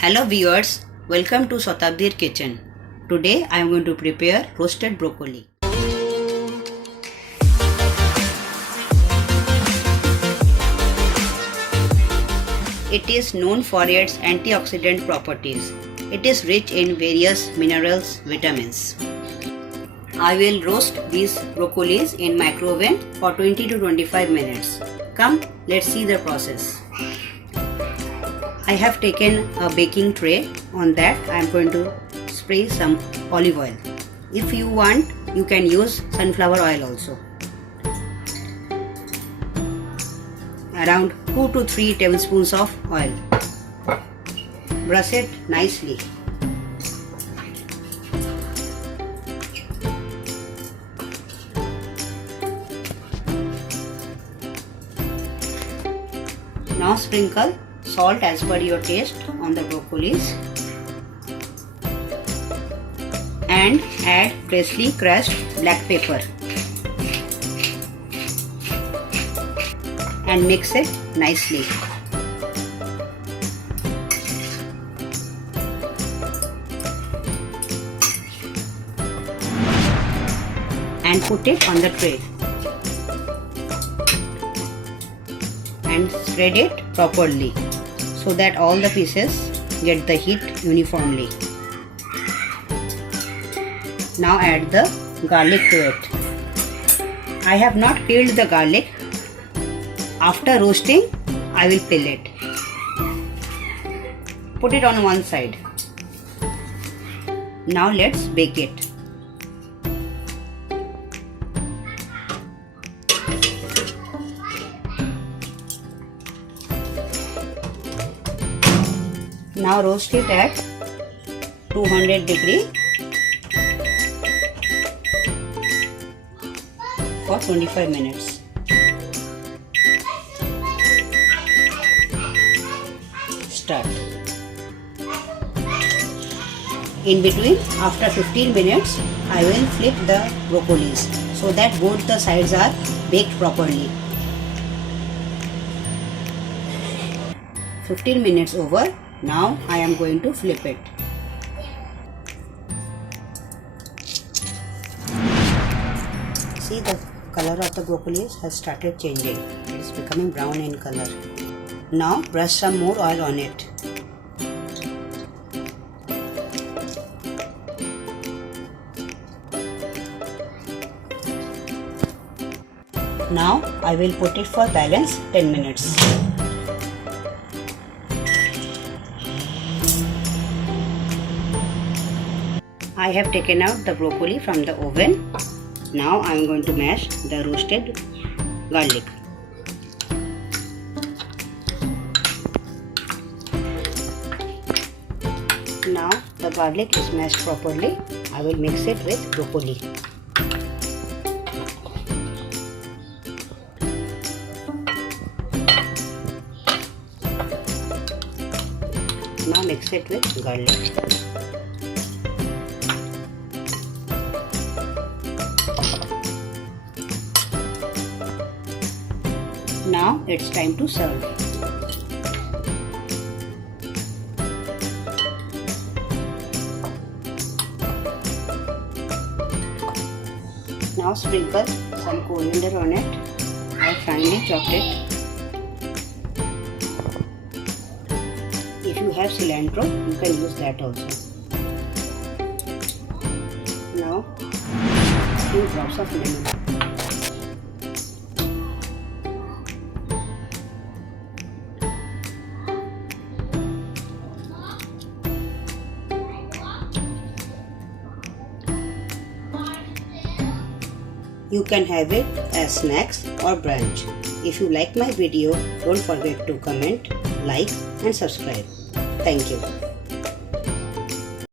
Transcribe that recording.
Hello viewers, welcome to Shatabdir Kitchen. Today I am going to prepare roasted broccoli. It is known for its antioxidant properties. It is rich in various minerals, vitamins. I will roast these broccolis in microwave for 20 to 25 minutes. Come, let's see the process. I have taken a baking tray. On that I am going to spray some olive oil. If you want, you can use sunflower oil also. Around 2 to 3 tablespoons of oil. Brush it nicely. Now sprinkle salt as per your taste on the broccolis and add freshly crushed black pepper and mix it nicely. And put it on the tray and spread it properly so that all the pieces get the heat uniformly. Now add the garlic to it. I have not peeled the garlic. After roasting, I will peel it. Put it on one side. Now let's bake it. Now roast it at 200 degree for 25 minutes. Start. In between, after 15 minutes, I will flip the broccolis so that both the sides are baked properly. 15 minutes over. Now I am going to flip it. See, the color of the broccoli has started changing. It is becoming brown in color. Now brush some more oil on it. Now I will put it for balance 10 minutes. I have taken out the broccoli from the oven. Now I am going to mash the roasted garlic. Now the garlic is mashed properly. I will mix it with broccoli. Now mix it with garlic. Now it's time to serve. Now sprinkle some coriander on it. I finely chopped it. If you have cilantro, you can use that also. Now a few drops of lemon. You can have it as snacks or brunch. If you like my video, don't forget to comment, like and subscribe. Thank you.